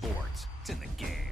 sports. It's in the game.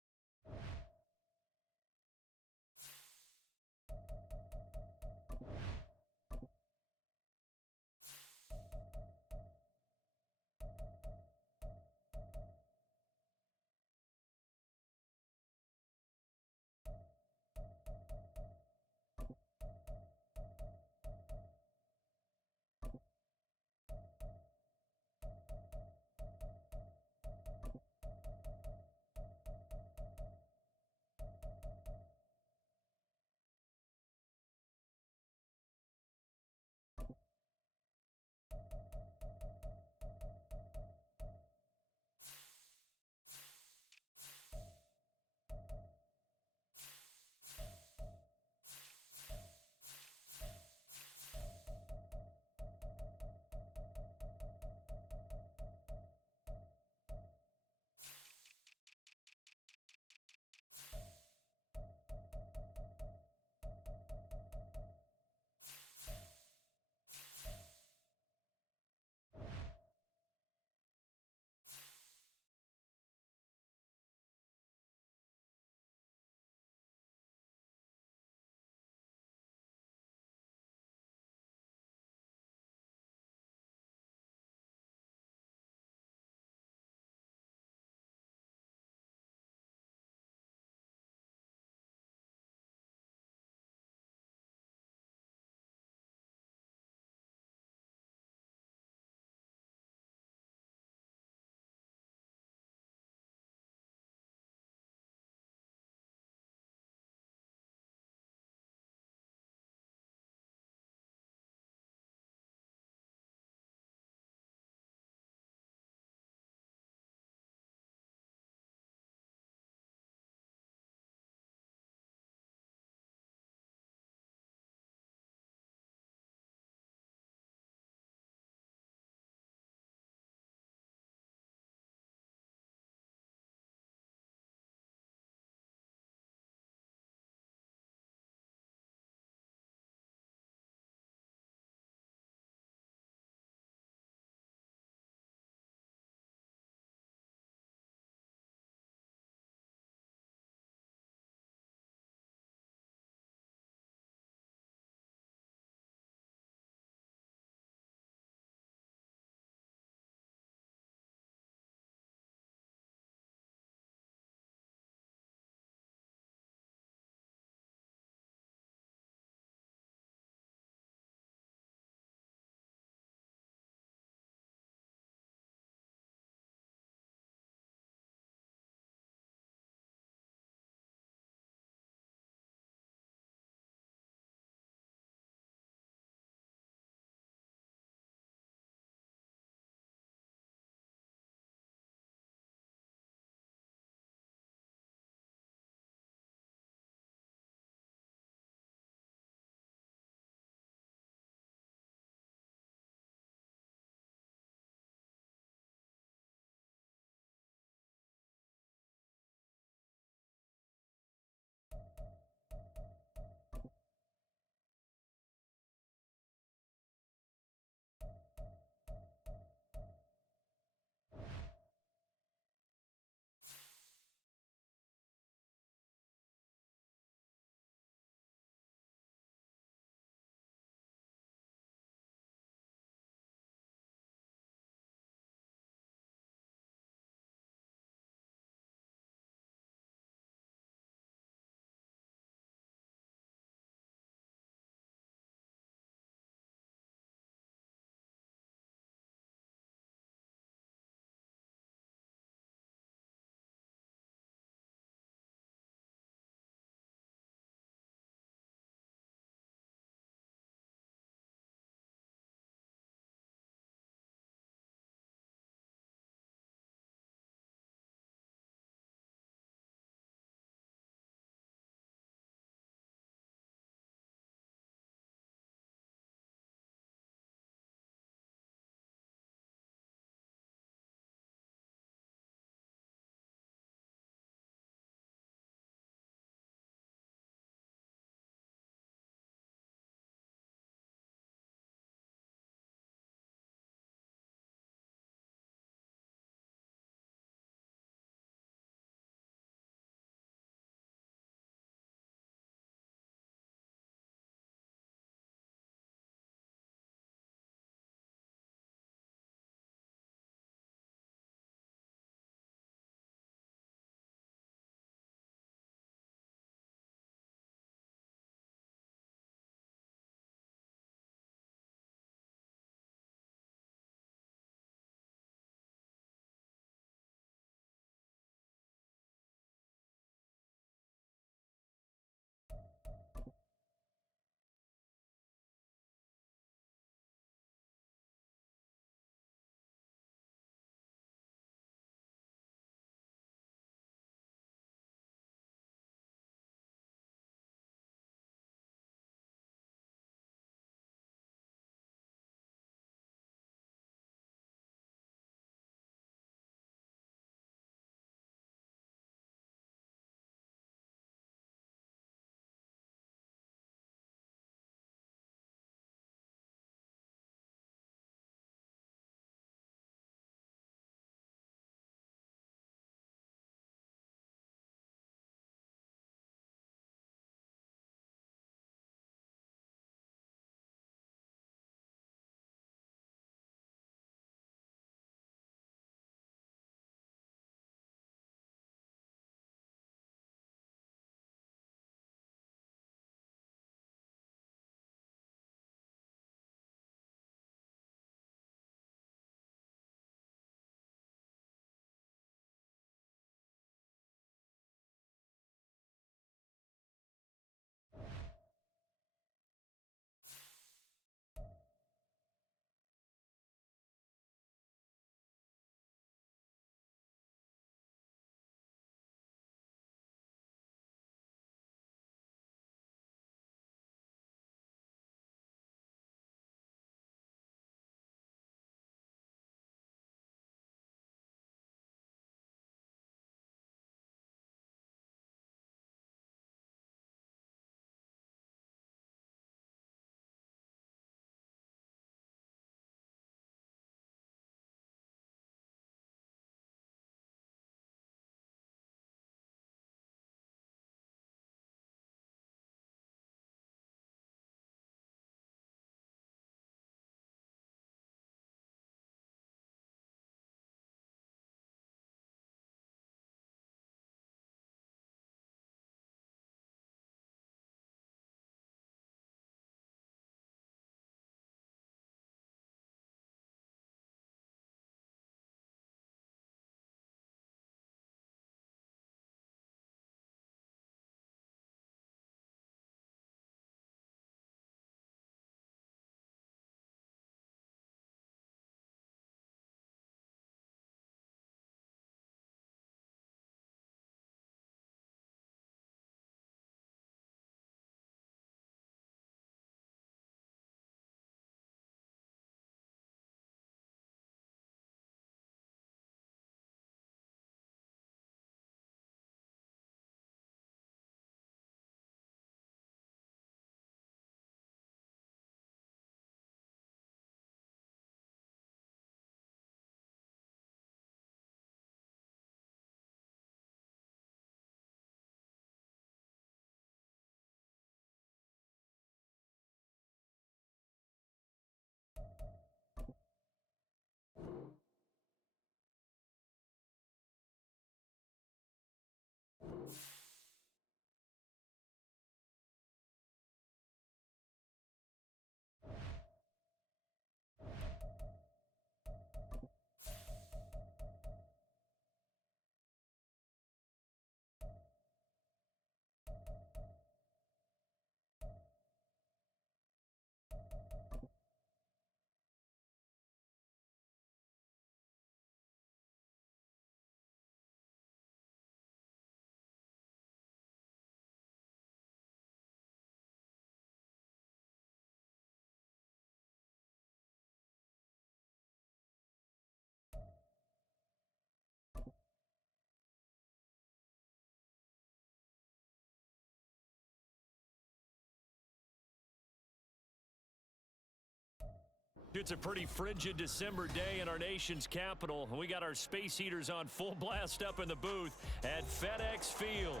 It's a pretty frigid December day in our nation's capital. We got our space heaters on full blast up in the booth at FedEx Field.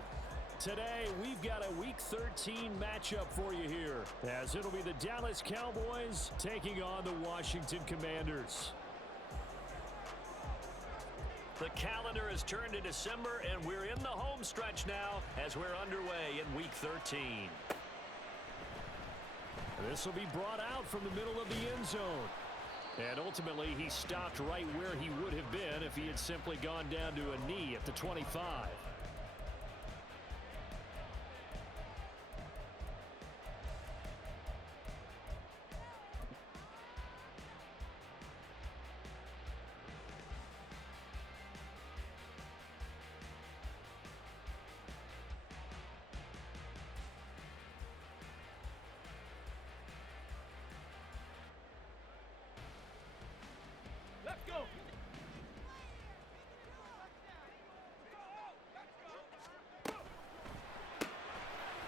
Today, we've got a Week 13 matchup for you here, as it'll be the Dallas Cowboys taking on the Washington Commanders. The calendar has turned to December, and we're in the home stretch now as we're underway in Week 13. This will be brought out from the middle of the end zone. And ultimately, he stopped right where he would have been if he had simply gone down to a knee at the 25. Let's go.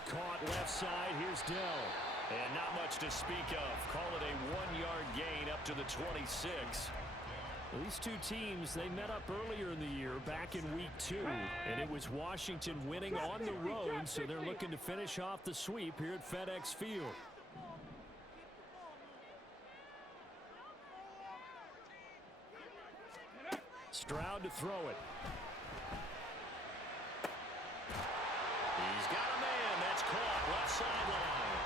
Caught left side. Here's Dell. And not much to speak of. Call it a 1-yard gain up to the 26. These two teams, they met up earlier in the year back in Week 2. And it was Washington winning on the road, so they're looking to finish off the sweep here at FedEx Field. Stroud to throw it. He's got a man. That's caught. Left sideline.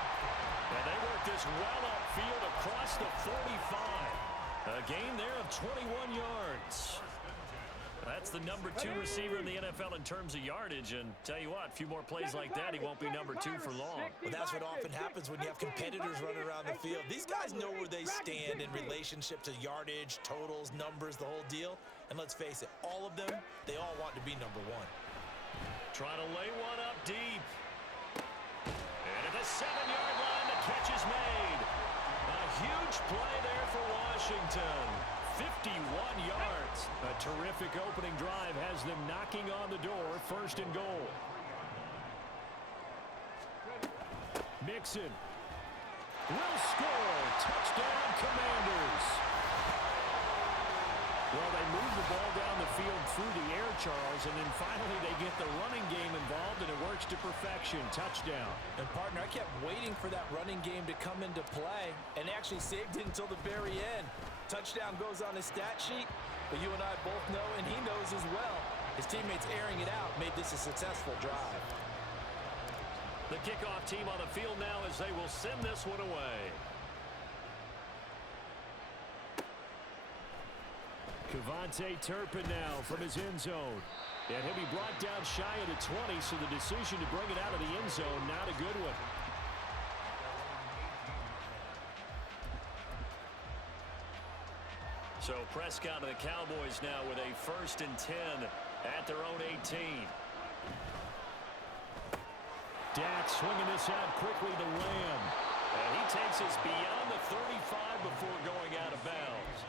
And they work this well upfield across the 45. A gain there of 21 yards. That's the number 2 receiver in the NFL in terms of yardage. And tell you what, a few more plays like that, he won't be number 2 for long. Well, that's what often happens when you have competitors running around the field. These guys know where they stand in relationship to yardage, totals, numbers, the whole deal. And let's face it, all of them, they all want to be number 1. Trying to lay one up deep. And at the 7-yard line, the catch is made. A huge play there for Washington. 51 yards. A terrific opening drive has them knocking on the door. 1st and goal. Mixon will score. Touchdown, Commanders. Well, they move the ball down the field through the air, Charles, and then finally they get the running game involved, and it works to perfection. Touchdown. And, partner, I kept waiting for that running game to come into play and actually saved it until the very end. Touchdown goes on his stat sheet, but you and I both know, and he knows as well, his teammates airing it out made this a successful drive. The kickoff team on the field now as they will send this one away. Kevontae Turpin now from his end zone. And he'll be brought down shy of the 20, so the decision to bring it out of the end zone, not a good one. So Prescott and the Cowboys now with a 1st and 10 at their own 18. Dak swinging this out quickly to Lamb. And he takes us beyond the 35 before going out of bounds.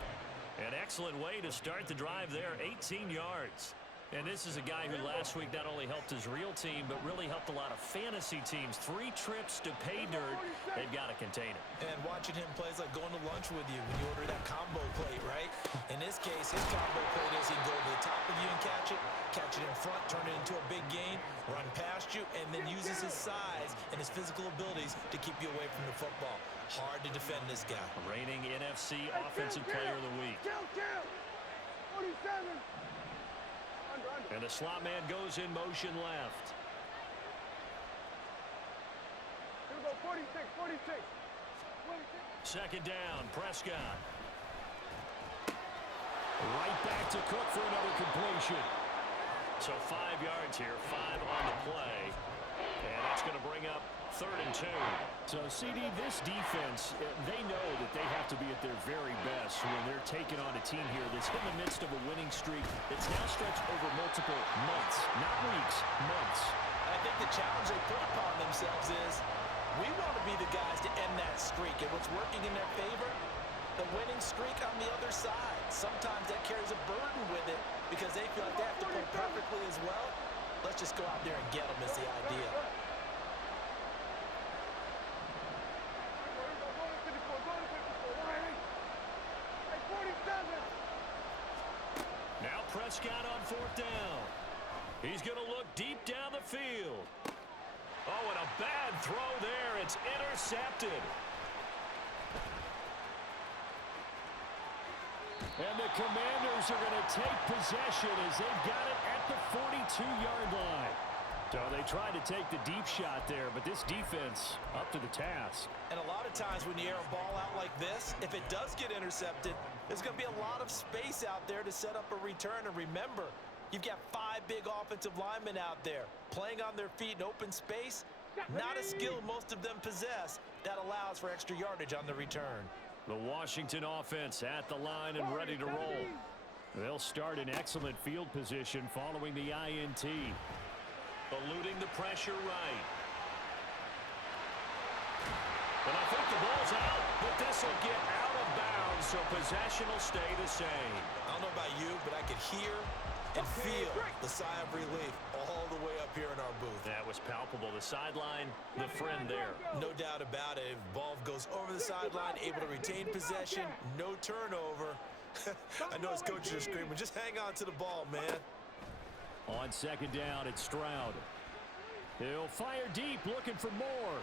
An excellent way to start the drive there, 18 yards. And this is a guy who last week not only helped his real team, but really helped a lot of fantasy teams. 3 trips to pay dirt. They've got to contain it. And watching him play is like going to lunch with you when you order that combo plate, right? In this case, his combo plate is he can go to the top of you and catch it in front, turn it into a big gain, run past you, and then uses his size and his physical abilities to keep you away from the football. Hard to defend this guy. Reigning NFC Offensive Player of the Week. 47. And the slot man goes in motion left. Here we go, 46, 46. 2nd down, Prescott. Right back to Cook for another completion. So 5 yards here, 5 on the play. And that's going to bring up 3rd and 2. So, CD, this defense, they know that they have to be at their very best when they're taking on a team here that's in the midst of a winning streak that's now stretched over multiple months, not weeks, months. I think the challenge they put upon themselves is we want to be the guys to end that streak. And what's working in their favor? The winning streak on the other side. Sometimes that carries a burden with it because they feel like they have to play perfectly as well. Let's just go out there and get them is the idea. Prescott on 4th down. He's going to look deep down the field. Oh, and a bad throw there. It's intercepted. And the Commanders are going to take possession as they've got it at the 42-yard line. So they tried to take the deep shot there, but this defense up to the task. And a lot of times when you air a ball out like this, if it does get intercepted, there's going to be a lot of space out there to set up a return. And remember, you've got 5 big offensive linemen out there playing on their feet in open space. Not a skill most of them possess that allows for extra yardage on the return. The Washington offense at the line and ready to roll. They'll start in excellent field position following the INT. Eluding the pressure right. And I think the ball's out, but this will get out of bounds, so possession will stay the same. I don't know about you, but I could hear and feel the sigh of relief all the way up here in our booth. That was palpable. The sideline, the friend there. No doubt about it. If the ball goes over the sideline, able to retain possession, no turnover. I know his coaches are screaming, just hang on to the ball, man. On 2nd down, it's Stroud. He'll fire deep, looking for more.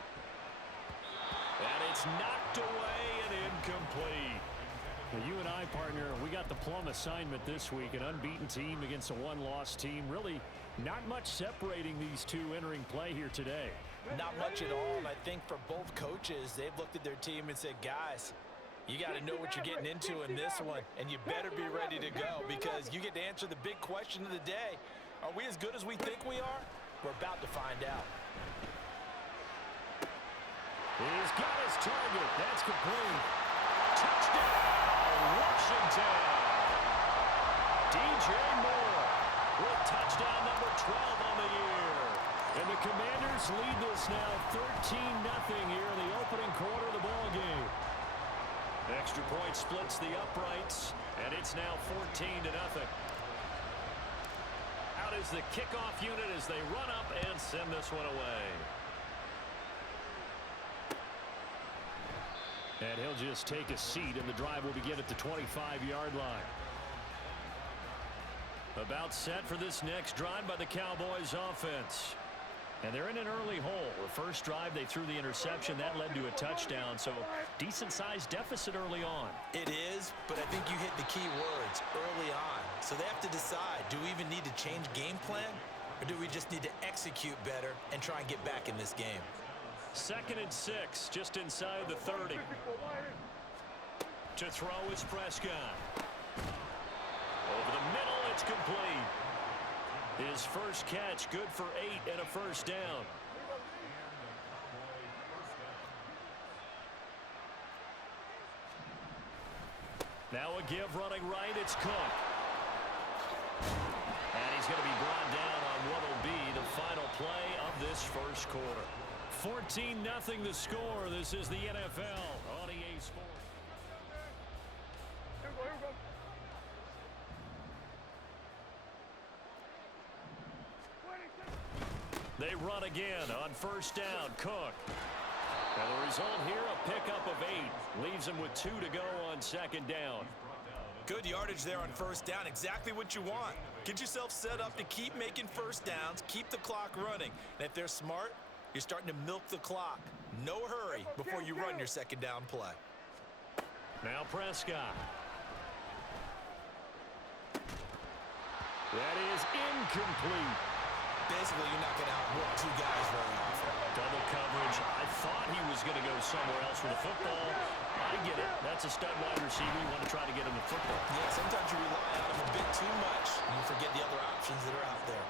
And it's knocked away and incomplete. Well, you and I, partner, we got the plum assignment this week. An unbeaten team against a one-loss team. Really not much separating these two entering play here today. Not much at all, and I think for both coaches, they've looked at their team and said, guys, you got to know what you're getting into in this one, and you better be ready to go because you get to answer the big question of the day. Are we as good as we think we are? We're about to find out. He's got his target. That's complete. Touchdown, Washington. DJ Moore with touchdown number 12 on the year. And the Commanders lead this now 13-0 here in the opening quarter of the ball game. Extra point splits the uprights, and it's now 14-0. Out is the kickoff unit as they run up and send this one away. And he'll just take a seat, and the drive will begin at the 25-yard line. About set for this next drive by the Cowboys offense. And they're in an early hole. The first drive, they threw the interception. That led to a touchdown, so decent-sized deficit early on. It is, but I think you hit the key words early on. So they have to decide, do we even need to change game plan, or do we just need to execute better and try and get back in this game? 2nd and 6, just inside the 30. To throw is Prescott. Over the middle, it's complete. His first catch, good for 8 and a first down. Now a give running right, it's Cook. And he's going to be brought down on what will be the final play of this first quarter. 14-0 the score. This is the NFL on EA Sports. Here we go. They run again on first down. Cook. And the result here, a pickup of 8. Leaves him with 2 to go on 2nd down. Good yardage there on first down. Exactly what you want. Get yourself set up to keep making first downs, keep the clock running. And if they're smart, you're starting to milk the clock. No hurry before you run your 2nd down play. Now Prescott. That is incomplete. Basically, you're not going to outwork 2 guys very often. Double coverage. I thought he was going to go somewhere else with the football. I get it. That's a stud wide receiver. You want to try to get him the football. Yeah, sometimes you rely on him a bit too much, and you forget the other options that are out there.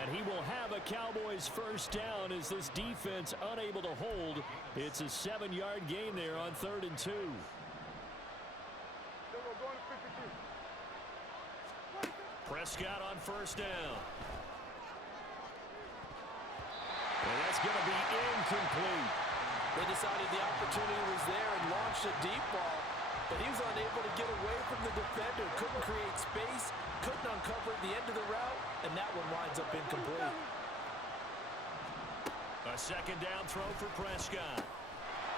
And he will have a Cowboys first down as this defense unable to hold. It's a 7-yard gain there on 3rd and 2. Prescott on first down. And that's going to be incomplete. They decided the opportunity was there and launched a deep ball, but he was unable to get away from the defender. Couldn't create space, couldn't uncover at the end of the route, and that one winds up incomplete. A 2nd down throw for Prescott.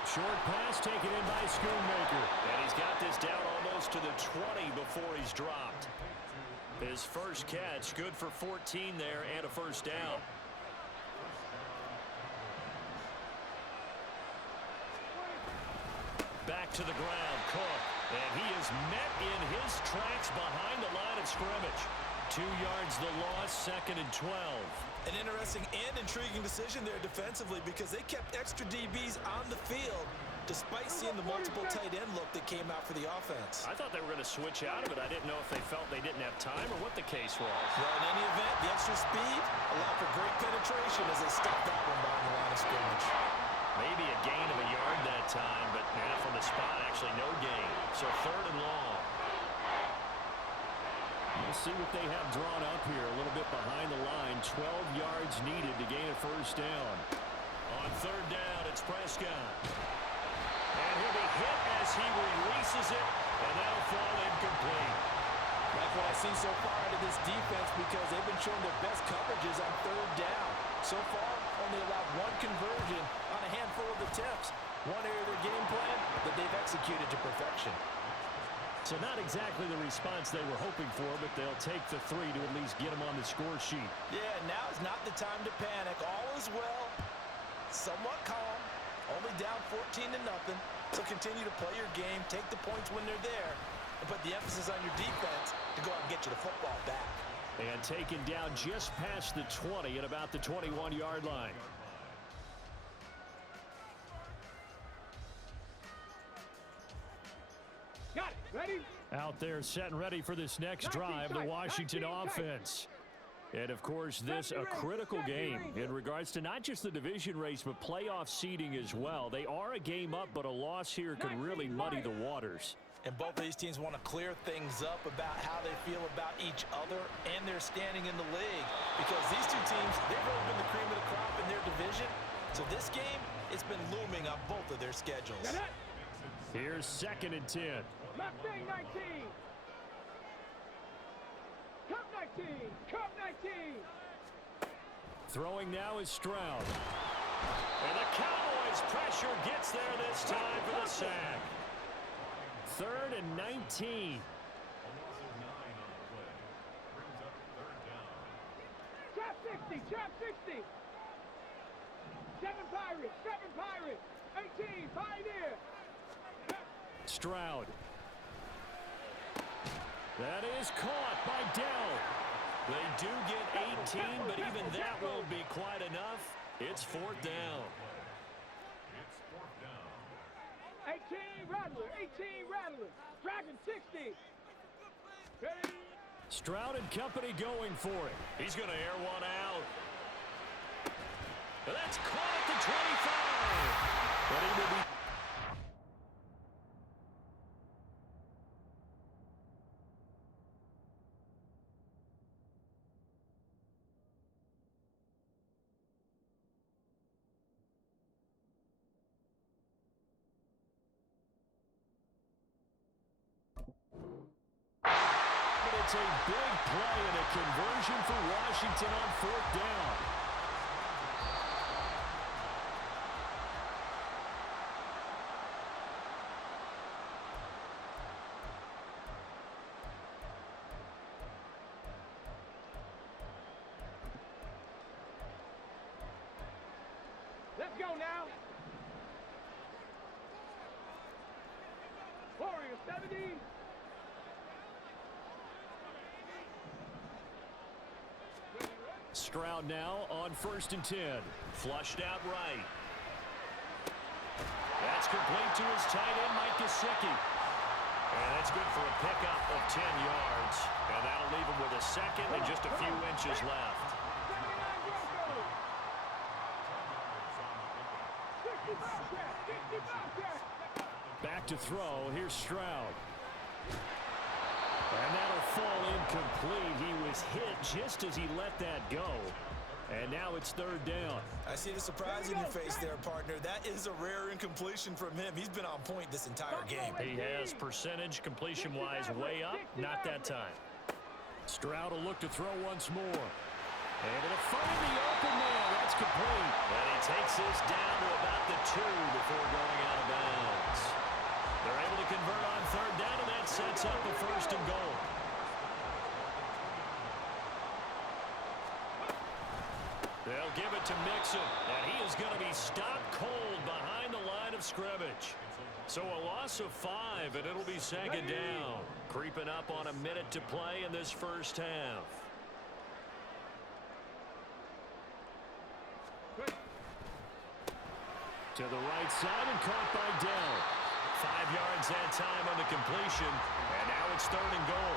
Short pass taken in by Schoonmaker. And he's got this down almost to the 20 before he's dropped. His first catch, good for 14 there and a first down. Back to the ground, Cook. And he is met in his tracks behind the line of scrimmage. 2 yards the loss, 2nd and 12. An interesting and intriguing decision there defensively because they kept extra DBs on the field despite seeing the multiple tight end look that came out for the offense. I thought they were going to switch out of it. I didn't know if they felt they didn't have time or what the case was. Well, in any event, the extra speed allowed for great penetration as they stopped that one behind the line of scrimmage. Maybe a gain of a yard that time, but from the spot, actually no gain. So 3rd and long. We'll see what they have drawn up here. A little bit behind the line. 12 yards needed to gain a first down. On 3rd down, it's Prescott. And he'll be hit as he releases it, and that'll fall incomplete. Like what I've seen so far out of this defense because they've been showing their best coverages on 3rd down. So far, only allowed 1 conversion on a handful of attempts. One area of their game plan that they've executed to perfection. So not exactly the response they were hoping for, but they'll take the 3 to at least get them on the score sheet. Yeah, now is not the time to panic. All is well. Somewhat calm. Only down 14-0. So continue to play your game, take the points when they're there, and put the emphasis on your defense to go out and get you the football back. And taken down just past the 20 at about the 21-yard line. Got it. Ready? Out there set and ready for this next drive, the Washington offense. And, of course, this a critical game in regards to not just the division race, but playoff seeding as well. They are a game up, but a loss here could really muddy the waters. And both of these teams want to clear things up about how they feel about each other and their standing in the league. Because these two teams, they've really been the cream of the crop in their division. So this game, it's been looming on both of their schedules. Here's 2nd and 10. Left wing 19. Cup 19. Cup 19. Throwing now is Stroud. And the Cowboys' pressure gets there this time for the sack. 3rd and 19. Trap 60. Trap 60. 7 Pirates. 7 Pirates. 18. Pioneer. Stroud. That is caught by Dell. They do get 18, but even that won't be quite enough. It's 4th down. 18 Rattler. 18 Rattler. Dragon 60. Ready? Stroud and company going for it. He's going to air one out. That's caught at the 25. But he will be... It's a big play and a conversion for Washington on 4th down. Let's go now. Warriors 70. Stroud now on 1st and 10. Flushed out right. That's complete to his tight end, Mike Gesicki. And that's good for a pickup of 10 yards. And that'll leave him with a 2nd and just a few inches left. 65 track. 65 track. Back to throw. Here's Stroud. And that'll fall incomplete. He was hit just as he let that go. And now it's 3rd down. I see the surprise in your face there, partner. That is a rare incompletion from him. He's been on point this entire game. He has percentage completion-wise way up. Not that time. Stroud will look to throw once more. And it'll find the open man. That's complete. And he takes this down to about the 2 before going out of bounds. They're able to convert on 3rd down, and that sets up a 1st and goal. They'll give it to Mixon, and he is going to be stopped cold behind the line of scrimmage. So a loss of 5, and it'll be second down. Creeping up on a minute to play in this first half. To the right side and caught by Dell. 5 yards that time on the completion, and now it's 3rd and goal.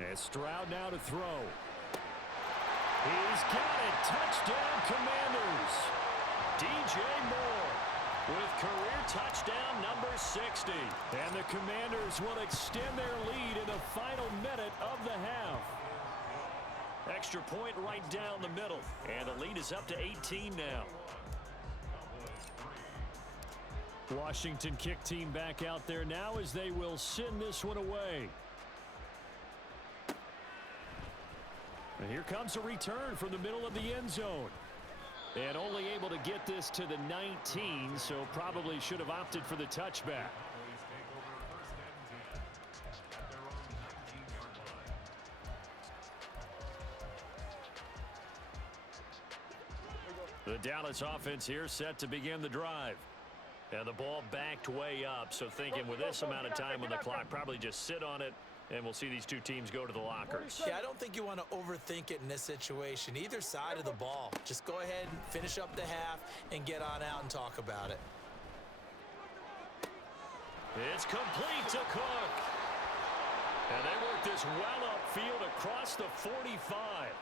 And Stroud now to throw. He's got it. Touchdown, Commanders. DJ Moore with career touchdown number 60. And the Commanders will extend their lead in the final minute of the half. Extra point right down the middle. And the lead is up to 18 now. Washington kick team back out there now as they will send this one away. And here comes a return from the middle of the end zone. And only able to get this to the 19, so probably should have opted for the touchback. The Dallas offense here set to begin the drive. And the ball backed way up, so thinking with this amount of time on the clock, probably just sit on it, and we'll see these two teams go to the lockers. Yeah, I don't think you want to overthink it in this situation. Either side of the ball. Just go ahead and finish up the half and get on out and talk about it. It's complete to Cook. And they work this well upfield across the 45.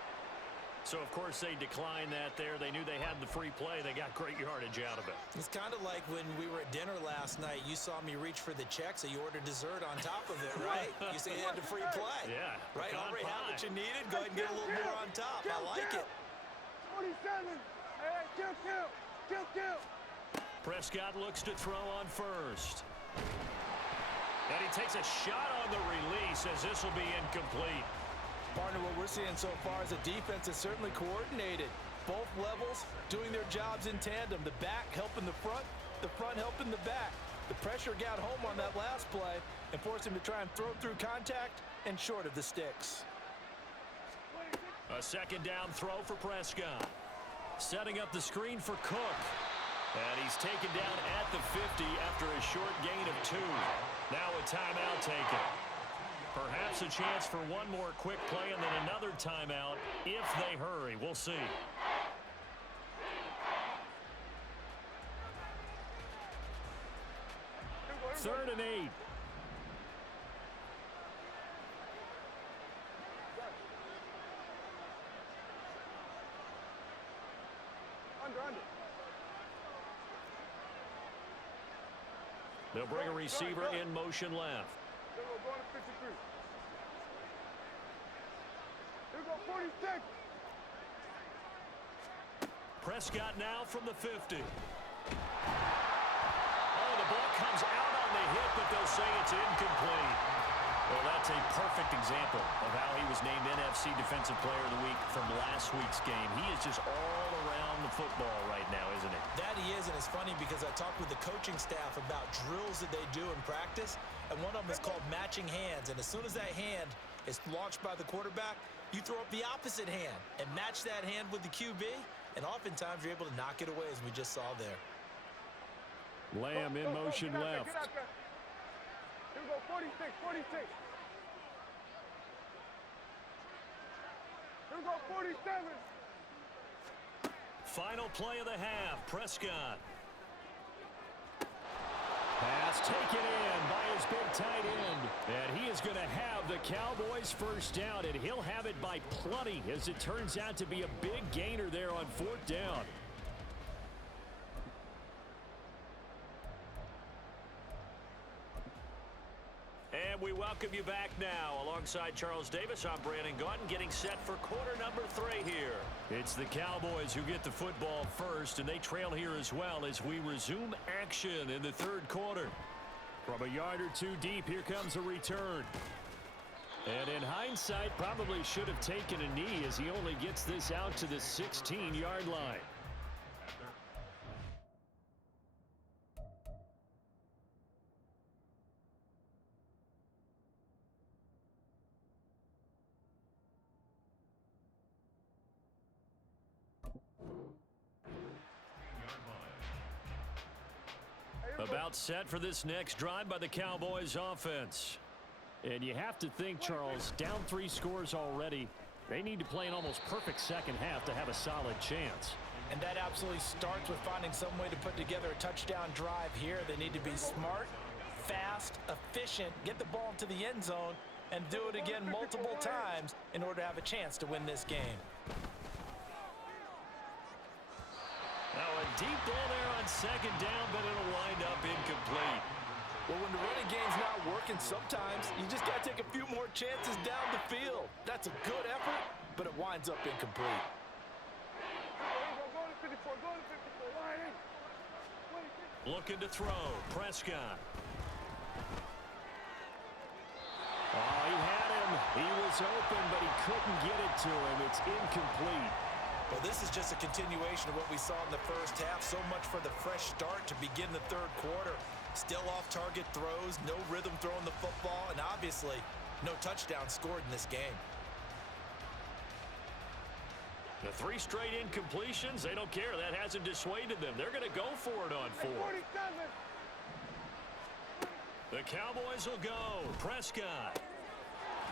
So, of course, they declined that there. They knew they had the free play. They got great yardage out of it. It's kind of like when we were at dinner last night. You saw me reach for the check, so you ordered dessert on top of it, right? You said you had the free play. Yeah. Right? Already had what you needed. Go ahead and get a little more on top. I like it. 47. Hey, kill. Prescott looks to throw on first. And he takes a shot on the release as this will be incomplete. Partner, what we're seeing so far is a defense that's certainly coordinated. Both levels doing their jobs in tandem. The back helping the front helping the back. The pressure got home on that last play and forced him to try and throw through contact and short of the sticks. A second down throw for Prescott. Setting up the screen for Cook. And he's taken down at the 50 after a short gain of 2. Now a timeout taken. Perhaps a chance for one more quick play and then another timeout if they hurry. We'll see. Third and 8. Under. They'll bring a receiver in motion left. Going to 53. Here we go, 46. Prescott now from the 50. Oh, the ball comes out on the hit, but they'll say it's incomplete. Well, that's a perfect example of how he was named NFC Defensive Player of the Week from last week's game. He is just all around the football right now, isn't he? That he is, and it's funny because I talked with the coaching staff about drills that they do in practice, and one of them is called matching hands. And as soon as that hand is launched by the quarterback, you throw up the opposite hand and match that hand with the QB, and oftentimes you're able to knock it away, as we just saw there. Lamb in motion left. Here we go, 46. Here we go, 47. Final play of the half. Prescott. Pass taken in by his big tight end. And he is going to have the Cowboys first down, and he'll have it by plenty as it turns out to be a big gainer there on 4th down. And we welcome you back now. Alongside Charles Davis, I'm Brandon Gaudin, getting set for quarter number 3 here. It's the Cowboys who get the football first, and they trail here as well as we resume action in the 3rd quarter. From a yard or 2 deep, here comes a return. And in hindsight, probably should have taken a knee as he only gets this out to the 16-yard line. About set for this next drive by the Cowboys offense. And you have to think, Charles, down 3 scores already. They need to play an almost perfect second half to have a solid chance. And that absolutely starts with finding some way to put together a touchdown drive here. They need to be smart, fast, efficient, get the ball into the end zone, and do it again multiple times in order to have a chance to win this game. Now a deep ball there on second down, but it'll wind up incomplete. Well, when the running game's not working, sometimes you just got to take a few more chances down the field. That's a good effort, but it winds up incomplete. Looking to throw. Prescott. Oh, he had him. He was open, but he couldn't get it to him. It's incomplete. Well, this is just a continuation of what we saw in the first half. So much for the fresh start to begin the third quarter. Still off-target throws, no rhythm throwing the football, and obviously no touchdown scored in this game. The 3 straight incompletions, they don't care. That hasn't dissuaded them. They're going to go for it on 4. The Cowboys will go. Prescott.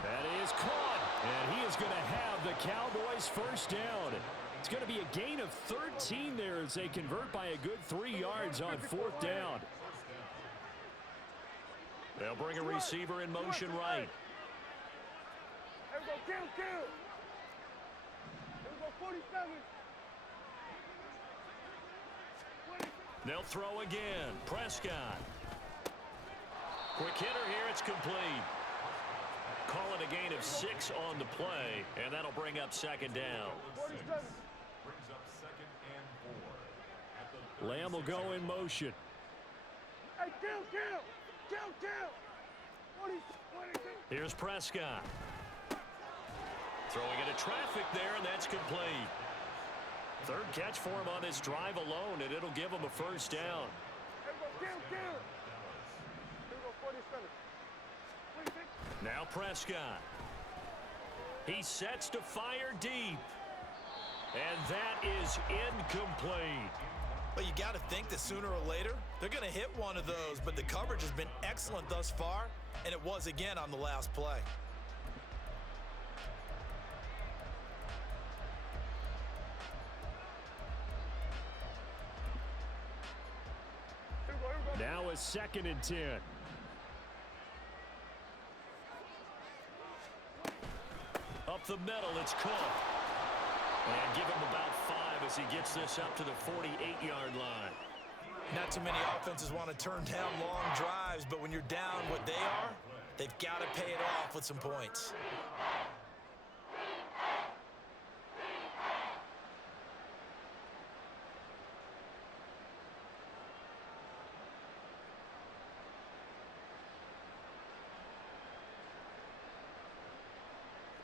That is caught, and he is going to have the Cowboys first down. It's going to be a gain of 13 there as they convert by a good 3 yards on 4th down. They'll bring a receiver in motion right. Here we go, kill. Here we go, 47. They'll throw again. Prescott. Quick hitter here. It's complete. Call it a gain of 6 on the play, and that'll bring up second down. 47. Brings up 2nd and 4. Lamb will go in motion. Hey, kill. 46. Here's Prescott. Throwing into traffic there, and that's complete. 3rd catch for him on this drive alone, and it'll give him a first down. Here we go, kill. Here we go, 47. 26. Now Prescott. He sets to fire deep. And that is incomplete. But you got to think that sooner or later, they're going to hit one of those. But the coverage has been excellent thus far, and it was again on the last play. Now a 2nd and 10. Up the middle, it's Cook. And give him about 5 as he gets this up to the 48-yard line. Not too many offenses want to turn down long drives, but when you're down what they are, they've got to pay it off with some points.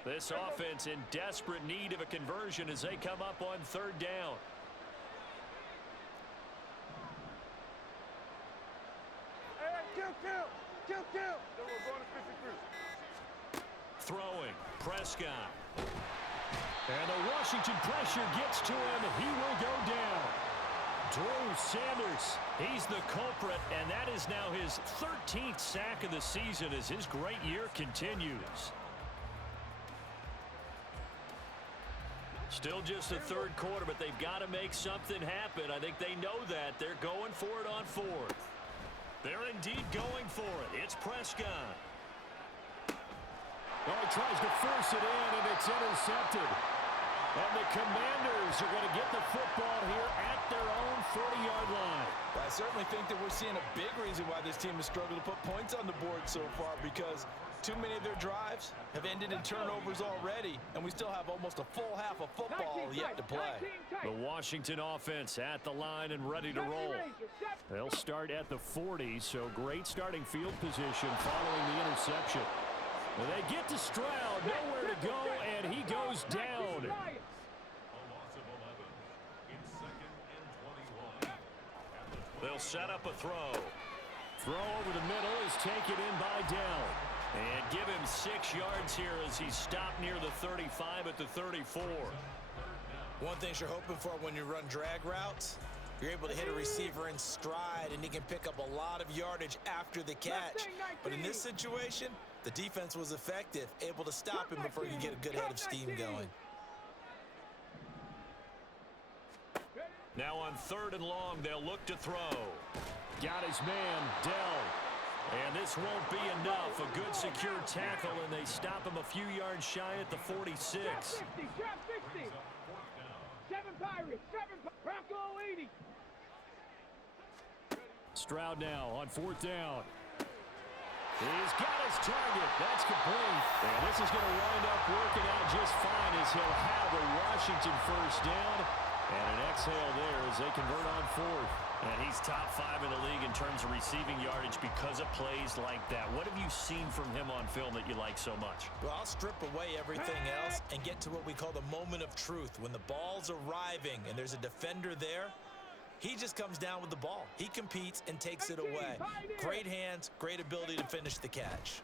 This offense in desperate need of a conversion as they come up on 3rd down. Hey, kill. Then we're going to 53. Throwing. Prescott. And the Washington pressure gets to him. He will go down. Drew Sanders, he's the culprit, and that is now his 13th sack of the season as his great year continues. Still just the 3rd quarter, but they've got to make something happen. I think they know that. They're going for it on 4th. They're indeed going for it. It's Prescott. Well, he tries to force it in, and it's intercepted. And the Commanders are going to get the football here at their own 40-yard line. I certainly think that we're seeing a big reason why this team has struggled to put points on the board so far, because too many of their drives have ended in turnovers already, and we still have almost a full half of football yet to play. The Washington offense at the line and ready to roll. They'll start at the 40, so great starting field position following the interception. Well, they get to Stroud, nowhere to go, and he goes down. A loss of 11. In 2nd and 21. They'll set up a throw. Throw over the middle is taken in by Dell. And give him 6 yards here as he's stopped near the 35 at the 34. One thing you're hoping for when you run drag routes You're able to hit a receiver in stride, and he can pick up a lot of yardage after the catch. But in this situation, the defense was effective, able to stop him before he could get a good head of steam going. Now on 3rd and long, they'll look to throw. Got his man, Dell. And this won't be enough. A good secure tackle, and they stop him a few yards shy at the 46. Trap 60, trap 60. 7 Pirates, 7 Bronco 80. Stroud now on 4th down. He's got his target. That's complete. And this is going to wind up working out just fine as he'll have a Washington 1st down. And an exhale there as they convert on 4th. And he's top 5 in the league in terms of receiving yardage because of plays like that. What have you seen from him on film that you like so much? Well, I'll strip away everything else and get to what we call the moment of truth. When the ball's arriving and there's a defender there, he just comes down with the ball. He competes and takes it away. Great hands, great ability to finish the catch.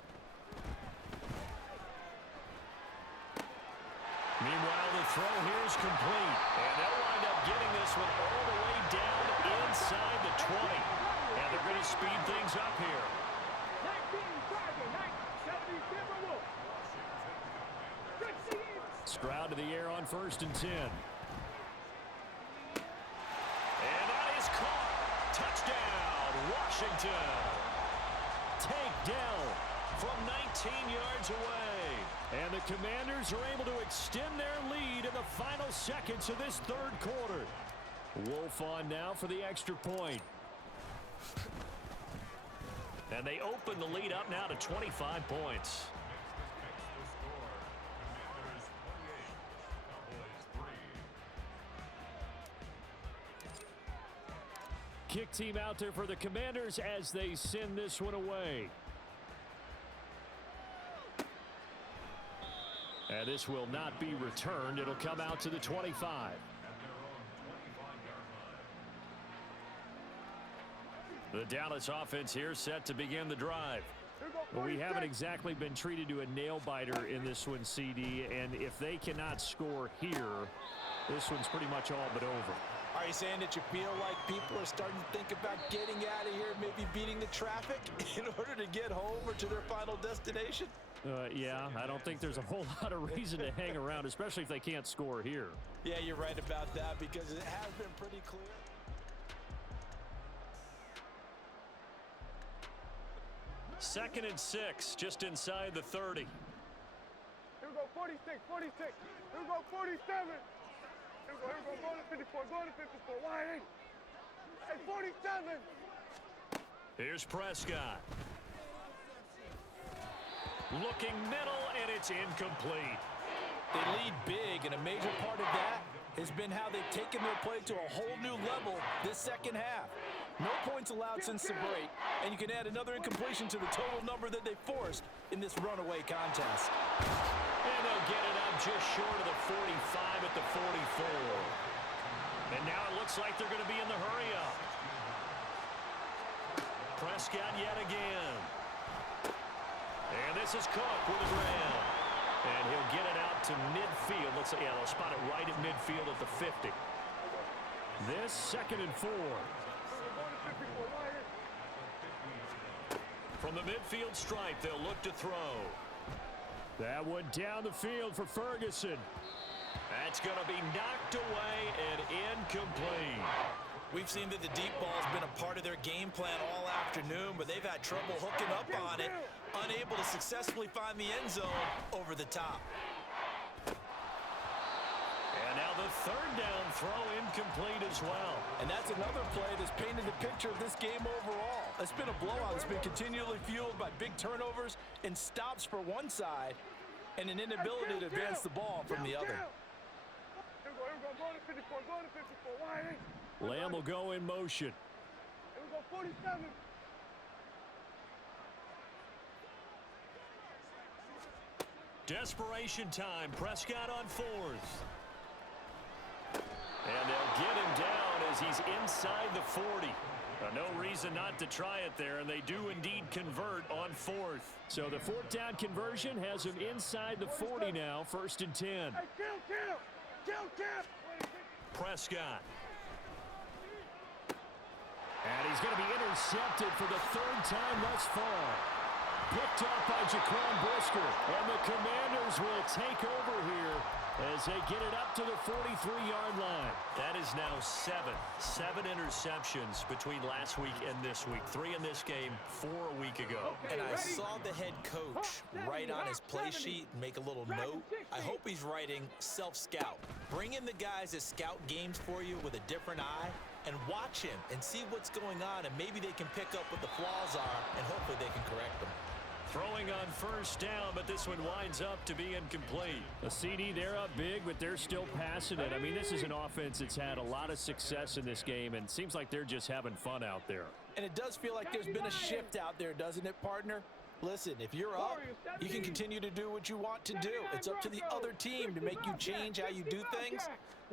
Meanwhile, the throw here is complete. And they'll wind up getting this one all the way down inside the 20. And they're going to speed things up here. 19, Stroud to the air on 1st and 10. And that is caught. Touchdown, Washington. Take Dell from 19 yards away. And the Commanders are able to extend their lead in the final seconds of this 3rd quarter. Wolf on now for the extra point. And they open the lead up now to 25 points. Kick team out there for the Commanders as they send this one away. And this will not be returned. It'll come out to the 25. The Dallas offense here set to begin the drive. Well, we haven't exactly been treated to a nail-biter in this one, CD, and if they cannot score here, this one's pretty much all but over. Are you saying that you feel like people are starting to think about getting out of here, maybe beating the traffic in order to get home or to their final destination? Yeah, I don't think there's a whole lot of reason to hang around, especially if they can't score here. Yeah, you're right about that because it has been pretty clear. Second and 6, just inside the 30. Here we go, 46, 46. Here we go, 47. Here we go, go to 54, go to 54, wide 8. Hey, 47. Here's Prescott. Looking middle, and it's incomplete. They lead big, and a major part of that has been how they've taken their play to a whole new level this second half. No points allowed since the break, and you can add another incompletion to the total number that they forced in this runaway contest. And they'll get it up just short of the 45 at the 44. And now it looks like they're going to be in the hurry-up. Prescott yet again. And this is Cook with a grab. And he'll get it out to midfield. Looks like, yeah, they'll spot it right at midfield at the 50. This 2nd and 4. From the midfield stripe, they'll look to throw. That one down the field for Ferguson. That's going to be knocked away and incomplete. We've seen that the deep ball has been a part of their game plan all afternoon, but they've had trouble hooking up on it, unable to successfully find the end zone over the top. And now the 3rd down throw incomplete as well. And that's another play that's painted the picture of this game overall. It's been a blowout. It's been continually fueled by big turnovers and stops for one side and an inability to advance the ball from the other. Here we go, go to 54, go to 54, wide 8. Lamb will go in motion. Here we go, 47. Desperation time. Prescott on 4th. And they'll get him down as he's inside the 40. No reason not to try it there, and they do indeed convert on 4th. So the 4th down conversion has him inside the 40 now, 1st and 10. Hey, kill. Prescott. And he's going to be intercepted for the third time thus far. Picked up by Jaquan Brisker. And the Commanders will take over here as they get it up to the 43-yard line. That is now seven interceptions between last week and this week. 3 in this game, 4 a week ago. And I saw the head coach write on his play sheet and make a little note. I hope he's writing self-scout. Bring in the guys that scout games for you with a different eye and watch him and see what's going on, and maybe they can pick up what the flaws are, and hopefully they can correct them. Throwing on first down, but this one winds up to be incomplete. A CD, they're up big, but they're still passing it. I mean, this is an offense that's had a lot of success in this game, and it seems like they're just having fun out there. And it does feel like there's been a shift out there, doesn't it, partner? Listen, if you're up, you can continue to do what you want to do. It's up to the other team to make you change how you do things.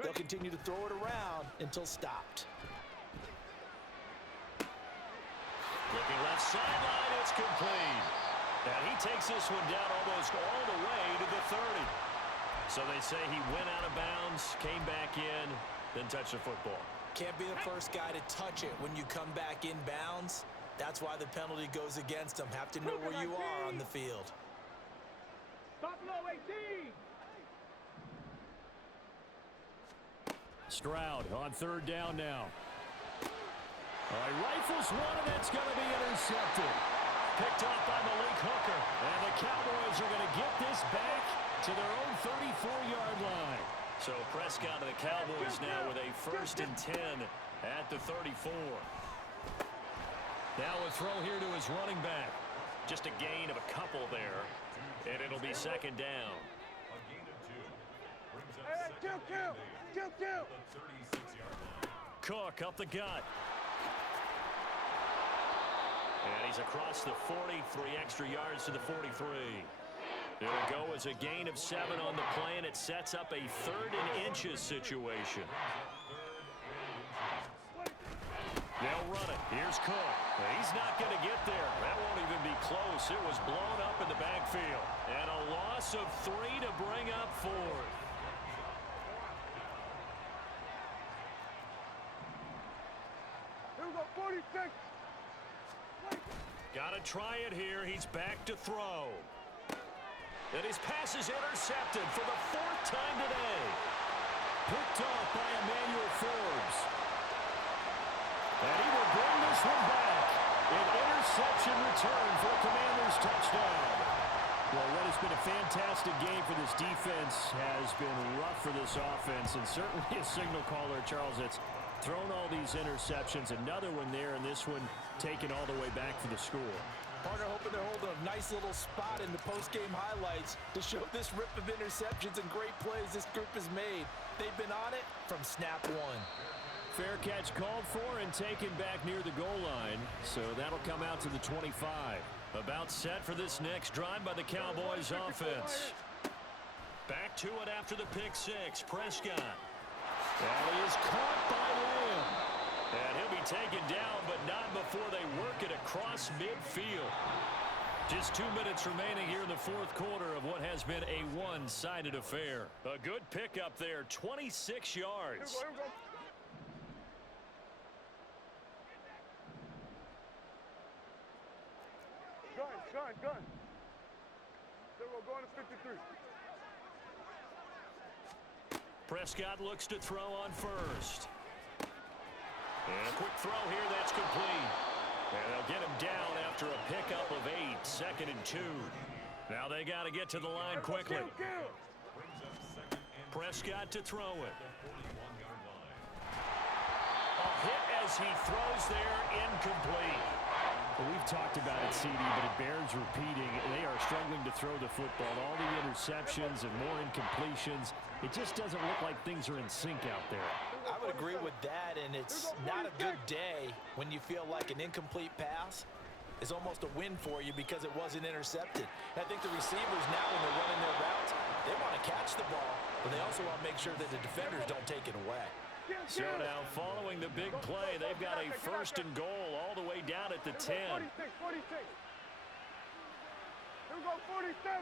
They'll continue to throw it around until stopped. Looking left sideline, it's complete. And he takes this one down almost all the way to the 30. So they say he went out of bounds, came back in, then touched the football. Can't be the first guy to touch it when you come back in bounds. That's why the penalty goes against him. Have to know where you are on the field. Stop low, 18. Stroud on third down now. He rifles one, and it's going to be intercepted. Picked up by Malik Hooker. And the Cowboys are going to get this back to their own 34-yard line. So Prescott and the Cowboys now with a 1st and 10 at the 34. Now a throw here to his running back. Just a gain of a couple there. And it'll be 2nd down. A gain of 2. Brings up Hey, second kill. the 36-yard line. Cook up the gut. And he's across the 40, 3 extra yards to the 43. It'll go as a gain of 7 on the play, and it sets up a 3rd and inches situation. They'll run it. Here's Cook. He's not going to get there. That won't even be close. It was blown up in the backfield. And a loss of 3 to bring up 4th. Here we go, 46. Got to try it here. He's back to throw. And his pass is intercepted for the 4th time today. Picked off by Emmanuel Forbes. And he will bring this one back. An interception return for a Commanders touchdown. Well, what has been a fantastic game for this defense has been rough for this offense, and certainly a signal caller, Charles, that's thrown all these interceptions. Another one there, and this one taken all the way back for the score. Partner hoping they're holding a nice little spot in the post-game highlights to show this rip of interceptions and great plays this group has made. They've been on it from snap 1. Fair catch called for and taken back near the goal line. So that'll come out to the 25. About set for this next drive by the Cowboys offense. Back to it after the pick 6. Prescott. And he is caught by Lamb. And he'll be taken down, but not before they work it across midfield. Just 2 minutes remaining here in the 4th quarter of what has been a one-sided affair. A good pickup there, 26 yards. Here we go. Gun. There we go, going to 53. Prescott looks to throw on first. And a quick throw here, that's complete. And they'll get him down after a pickup of 8, 2nd and 2. Now they got to get to the line quickly. Prescott to throw it. A hit as he throws there, incomplete. Well, we've talked about it, CD, but it bears repeating. They are struggling to throw the football. All the interceptions and more incompletions. It just doesn't look like things are in sync out there. I would agree with that, and it's not a good day when you feel like an incomplete pass is almost a win for you because it wasn't intercepted. And I think the receivers now, when they're running their routes, they want to catch the ball, but they also want to make sure that the defenders don't take it away. So now, following the big play, they've got a 1st and goal all the way down at the 10. 46. Here we go, 47.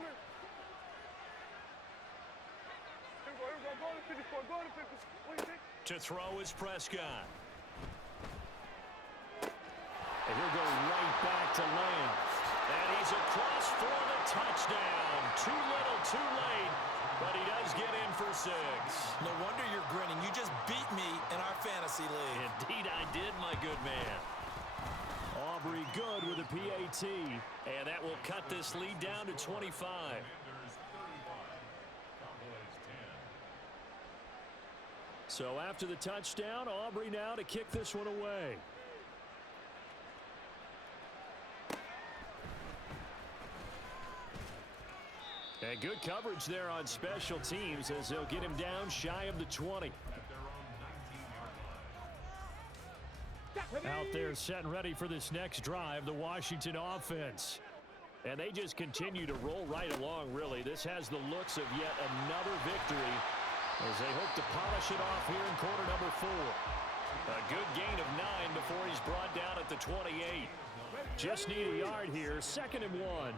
Here we go, go to 54, go to 50, 46. To throw is Prescott. And he'll go right back to Lamb. And he's across for the touchdown. Too little, too late, but he does get in for 6. No wonder you're grinning. You just beat me in our fantasy league. Indeed I did, my good man. Aubrey good with a PAT, and that will cut this lead down to 25. Commanders 35. Cowboys 10. So after the touchdown, Aubrey now to kick this one away. And good coverage there on special teams as they'll get him down shy of the 20. At their own 19-yard line. Out there set and ready for this next drive, the Washington offense. And they just continue to roll right along, really. This has the looks of yet another victory as they hope to polish it off here in quarter number 4. A good gain of 9 before he's brought down at the 28. Just need a yard here, 2nd and 1.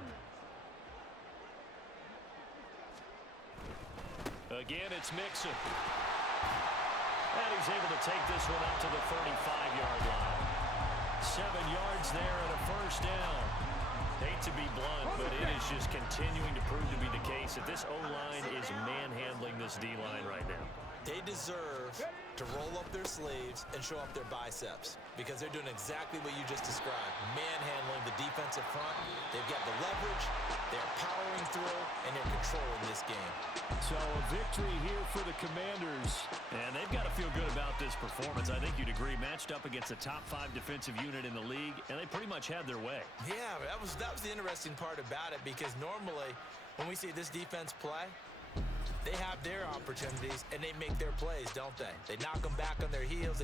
Again, it's Mixon. And he's able to take this one up to the 35-yard line. 7 yards there and a first down. Hate to be blunt, but it is just continuing to prove to be the case that this O-line is manhandling this D-line right now. They deserve to roll up their sleeves and show up their biceps because they're doing exactly what you just described, manhandling the defensive front. They've got the leverage, they're powering through, and they're controlling this game. So a victory here for the Commanders. And they've got to feel good about this performance. I think you'd agree, matched up against a top 5 defensive unit in the league, and they pretty much had their way. Yeah, that was the interesting part about it because normally when we see this defense play, they have their opportunities and they make their plays, don't they? They knock them back on their heels.